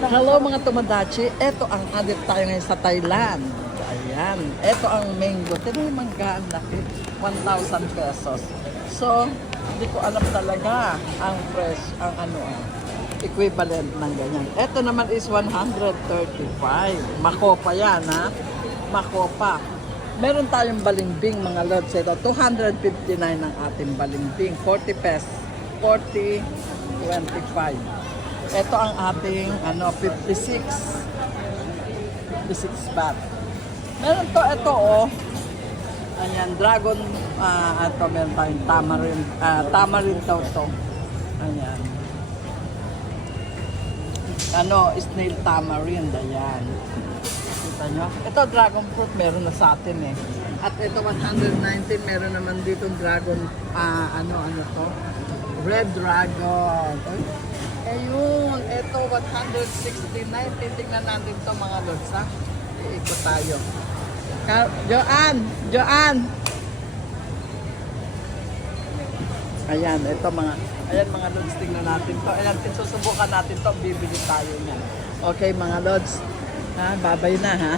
Hello mga tumadachi, eto ang adit tayo ngayon sa Thailand. Ayan, eto ang mango. Tignan yung mangga, ang laki. 1,000 pesos. So, hindi ko alam talaga ang fresh, ang ano, ang equivalent ng ganyan. Eto naman is 135. Makopa yan, ha? Makopa. Meron tayong balimbing mga lods. Ito, 259 ang ating balimbing. 40 pesos. 40, 25. Ito ang ating ano 56 56 baht. Meron to ito oh. Ayan, dragon ah ito meron tayong tamarind ah, tamarind daw to. Ayan. Ano, snail tamarind ayan. Kita nyo? Ito dragon fruit meron na sa atin eh. At ito 119 meron naman dito dragon ah ano ano to? Red dragon. Ay, Ayun, ito 169. Titingnan natin to mga lods ha. Iikot tayo. Ka- Joan! Joan! Ayan, ito mga Ayan mga lods, tingnan natin to. Ayan, susubukan natin to. Bibili tayo niyan. Okay mga lods. Ha, babay na ha.